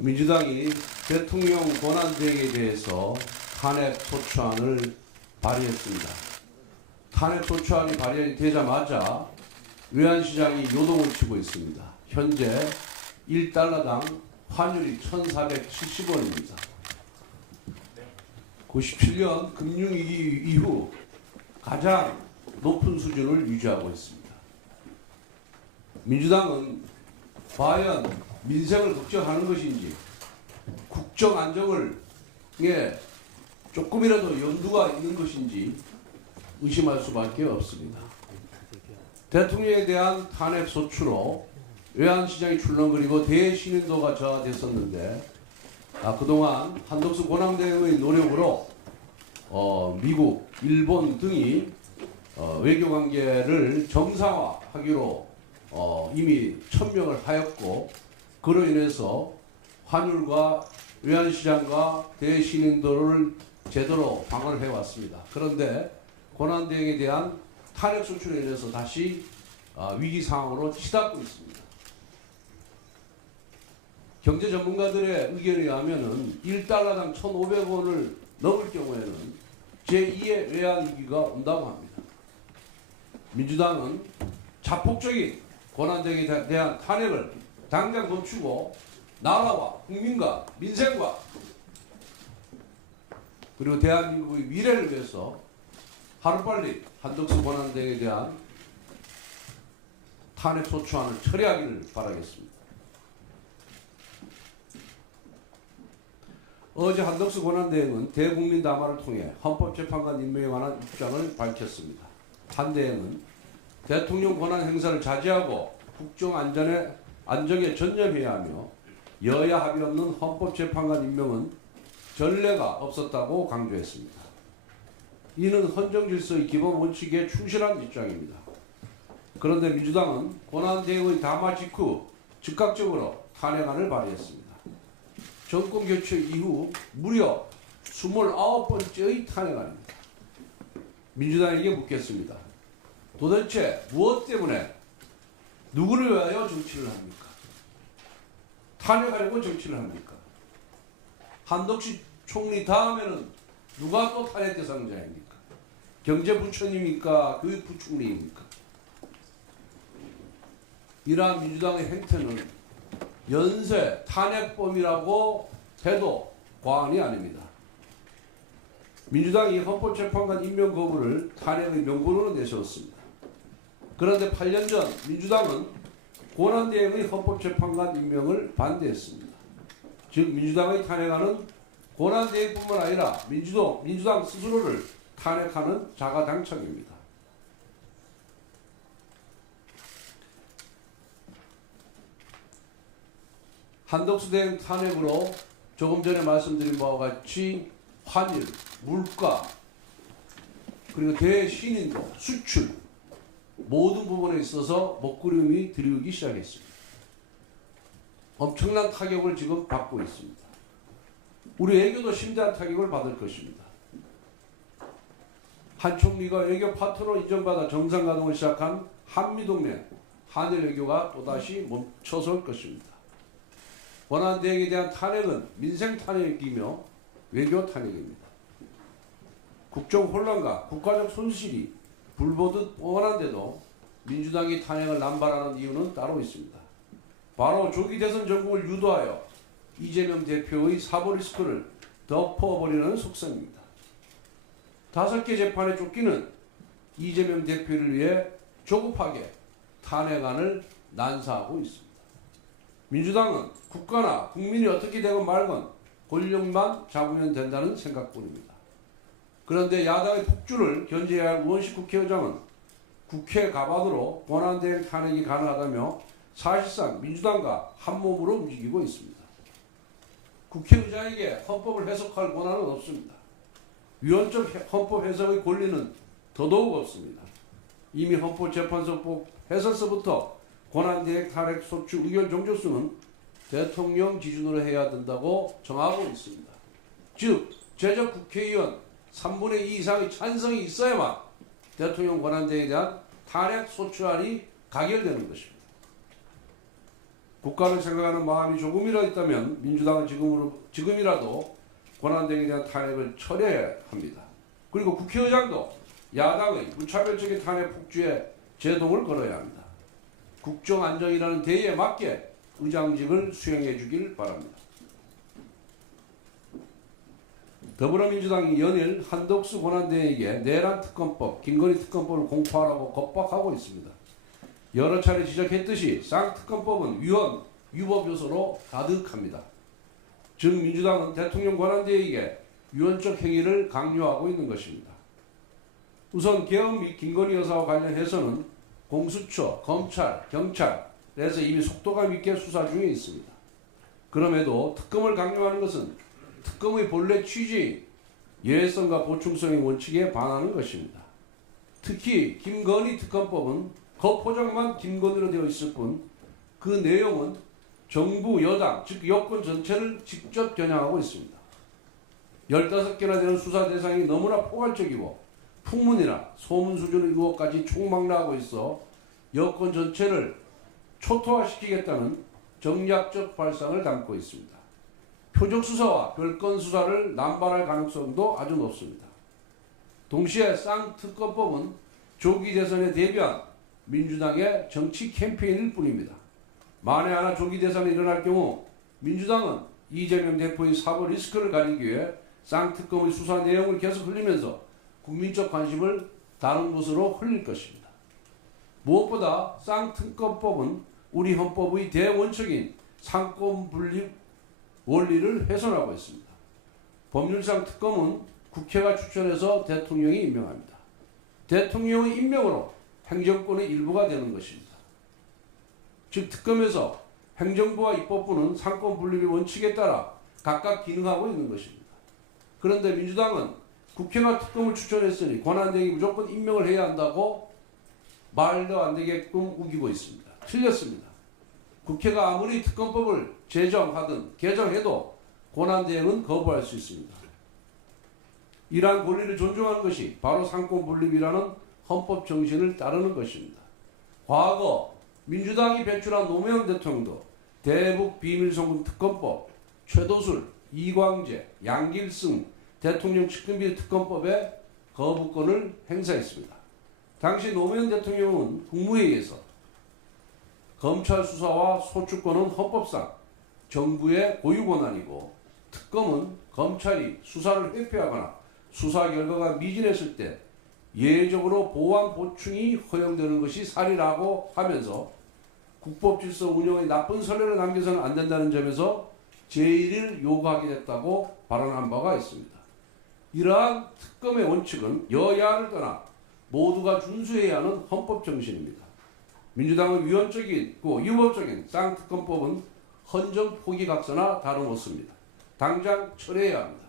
민주당이 대통령 권한대행에 대해서 탄핵소추안을 발의했습니다. 탄핵소추안이 발의되자마자 외환시장이 요동을 치고 있습니다. 현재 1달러당 환율이 1,470원입니다. 97년 금융위기 이후 가장 높은 수준을 유지하고 있습니다. 민주당은 과연 민생을 걱정하는 것인지 국정 안정에 조금이라도 염두가 있는 것인지 의심할 수밖에 없습니다. 대통령에 대한 탄핵 소추로 외환시장이 출렁거리고 대신인도가 저하됐었는데 그동안 한덕수 권한대행의 노력으로 미국, 일본 등이 외교관계를 정상화하기로 이미 천명을 하였고, 그로 인해서 환율과 외환시장과 대신인도를 제대로 방어를 해왔습니다. 그런데 권한대행에 대한 탄핵 소추로 인해서 다시 위기 상황으로 치닫고 있습니다. 경제 전문가들의 의견에 의하면 1달러당 1,500원을 넘을 경우에는 제2의 외환위기가 온다고 합니다. 민주당은 자폭적인 권한대행에 대한 탄핵을 당장 멈추고 나라와 국민과 민생과 그리고 대한민국의 미래를 위해서 하루빨리 한덕수 권한대행에 대한 탄핵 소추안을 처리하기를 바라겠습니다. 어제 한덕수 권한대행은 대국민 담화를 통해 헌법재판관 임명에 관한 입장을 밝혔습니다. 한 대행은 대통령 권한 행사를 자제하고 국정 안정에 전념해야 하며 여야 합의 없는 헌법재판관 임명은 전례가 없었다고 강조했습니다. 이는 헌정질서의 기본 원칙에 충실한 입장입니다. 그런데 민주당은 권한대행의 담화 직후 즉각적으로 탄핵안을 발의했습니다. 정권 교체 이후 무려 29번째의 탄핵안입니다. 민주당에게 묻겠습니다. 도대체 무엇 때문에 누구를 위하여 정치를 합니까? 탄핵하려고 정치를 합니까? 한덕수 총리 다음에는 누가 또 탄핵 대상자입니까? 경제부처님입니까? 교육부총리입니까? 이러한 민주당의 행태는 연쇄 탄핵범이라고 해도 과언이 아닙니다. 민주당이 헌법재판관 임명 거부를 탄핵의 명분으로 내세웠습니다. 그런데 8년 전 민주당은 권한대행의 헌법재판관 임명을 반대했습니다. 즉 민주당의 탄핵안은 권한대행뿐만 아니라 민주당 스스로를 탄핵하는 자가당착입니다. 한덕수 대행 탄핵으로 조금 전에 말씀드린 바와 같이 환율, 물가, 그리고 대신인도, 수출 모든 부분에 있어서 먹구름이 들이우기 시작했습니다. 엄청난 타격을 지금 받고 있습니다. 우리 외교도 심대한 타격을 받을 것입니다. 한 총리가 외교 파트너 인정받아 정상 가동을 시작한 한미동맹, 한일 외교가 또다시 멈춰설 것입니다. 권한대행에 대한 탄핵은 민생 탄핵이며 외교 탄핵입니다. 국정 혼란과 국가적 손실이 불보듯 뻔한데도 민주당이 탄핵을 남발하는 이유는 따로 있습니다. 바로 조기 대선 전국을 유도하여 이재명 대표의 사법 리스크를 덮어버리는 속셈입니다. 5개 재판에 쫓기는 이재명 대표를 위해 조급하게 탄핵안을 난사하고 있습니다. 민주당은 국가나 국민이 어떻게 되건 말건 권력만 잡으면 된다는 생각뿐입니다. 그런데 야당의 폭주를 견제해야 할 우원식 국회의장은 국회 가반으로 권한대행 탄핵이 가능하다며 사실상 민주당과 한몸으로 움직이고 있습니다. 국회의장에게 헌법을 해석할 권한은 없습니다. 위헌적 헌법 해석의 권리는 더더욱 없습니다. 이미 헌법재판소법 해설서부터 권한대행 탄핵 소추 의결 종료수는 대통령 기준으로 해야 된다고 정하고 있습니다. 즉 제적 국회의원 3분의 2 이상의 찬성이 있어야만 대통령 권한대행에 대한 탄핵 소추안이 가결되는 것입니다. 국가를 생각하는 마음이 조금이라도 있다면 민주당은 지금이라도 권한대행에 대한 탄핵을 철회해야 합니다. 그리고 국회의장도 야당의 무차별적인 탄핵 폭주에 제동을 걸어야 합니다. 국정안정이라는 대의에 맞게 의장직을 수행해 주길 바랍니다. 더불어민주당이 연일 한덕수 권한대행에게 내란 특검법, 김건희 특검법을 공포하라고 겁박하고 있습니다. 여러 차례 지적했듯이 쌍특검법은 위헌, 위법 요소로 가득합니다. 즉 민주당은 대통령 권한대행에게 위헌적 행위를 강요하고 있는 것입니다. 우선 계엄 및 김건희 여사와 관련해서는 공수처, 검찰, 경찰에서 이미 속도감 있게 수사 중에 있습니다. 그럼에도 특검을 강요하는 것은 특검의 본래 취지, 예외성과 보충성의 원칙에 반하는 것입니다. 특히 김건희 특검법은 겉포장만 김건희로 되어 있을 뿐 그 내용은 정부, 여당, 즉 여권 전체를 직접 겨냥하고 있습니다. 15개나 되는 수사 대상이 너무나 포괄적이고 풍문이나 소문 수준의 의혹까지 총망라하고 있어 여권 전체를 초토화시키겠다는 정략적 발상을 담고 있습니다. 표적 수사와 별건 수사를 남발할 가능성도 아주 높습니다. 동시에 쌍특검법은 조기 대선에 대비한 민주당의 정치 캠페인일 뿐입니다. 만에 하나 조기 대선이 일어날 경우 민주당은 이재명 대표의 사법 리스크를 가리기 위해 쌍특검의 수사 내용을 계속 흘리면서 국민적 관심을 다른 곳으로 흘릴 것입니다. 무엇보다 쌍특검법은 우리 헌법의 대원칙인 상권분립 원리를 훼손하고 있습니다. 법률상 특검은 국회가 추천해서 대통령이 임명합니다. 대통령의 임명으로 행정권의 일부가 되는 것입니다. 즉 특검에서 행정부와 입법부는 상권분립의 원칙에 따라 각각 기능하고 있는 것입니다. 그런데 민주당은 국회가 특검을 추천했으니 권한대행이 무조건 임명을 해야 한다고 말도 안 되게끔 우기고 있습니다. 틀렸습니다. 국회가 아무리 특검법을 제정하든 개정해도 권한대행은 거부할 수 있습니다. 이러한 권리를 존중하는 것이 바로 상권분립이라는 헌법 정신을 따르는 것입니다. 과거 민주당이 배출한 노무현 대통령도 대북 비밀송금 특검법, 최도술, 이광재, 양길승 대통령 측근비리 특검법에 거부권을 행사했습니다. 당시 노무현 대통령은 국무회의에서 검찰 수사와 소추권은 헌법상 정부의 고유 권한이고 특검은 검찰이 수사를 회피하거나 수사 결과가 미진했을 때 예외적으로 보완 보충이 허용되는 것이 사리라고 하면서 국법질서 운영의 나쁜 선례를 남겨서는 안 된다는 점에서 제의를 요구하게 됐다고 발언한 바가 있습니다. 이러한 특검의 원칙은 여야를 떠나 모두가 준수해야 하는 헌법 정신입니다. 민주당은 위헌적이고 위법적인 쌍특검법은 헌정 포기각서나 다름없습니다. 당장 철회해야 합니다.